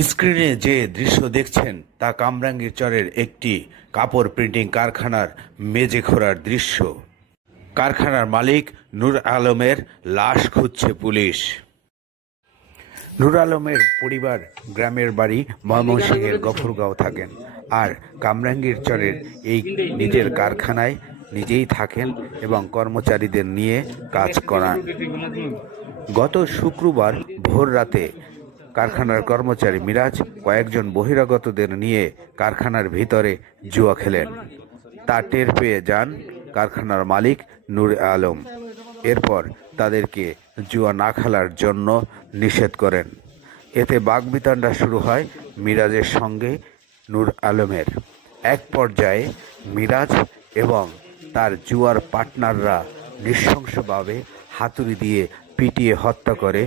স্ক্রিনে যে দৃশ্য দেখছেন তা কামরাঙ্গীর চরের একটি কাপড় প্রিন্টিং কারখানার মেজে খোরার দৃশ্য। কারখানার মালিক নূর আলমের লাশ খুঁজছে পুলিশ। নূর আলমের পরিবার গ্রামের বাড়ি ময়মনসিংহের গফরগাঁও থাকেন। আর কামরাঙ্গীর চরের এই নিজের কারখানায় নিজেই থাকেন এবং কর্মচারীদের নিয়ে কাজ করান। গত শুক্রবার ভোর রাতে কারখানার কর্মচারী মিরাজ কয়েকজন বহিরাগতদের নিয়ে কারখানার ভিতরে জুয়া খেলেন। তা টের পেয়ে যান কারখানার মালিক নূর আলম। এরপর তাদেরকে জুয়া না খেলার জন্য নিষেধ করেন। এতে বাগবিতণ্ডা শুরু হয় মিরাজের সঙ্গে নূর আলমের। এক পর্যায়ে মিরাজ এবং তার জুয়ার পার্টনাররা নৃশংসভাবে হাতুড়ি দিয়ে পিটিয়ে হত্যা করে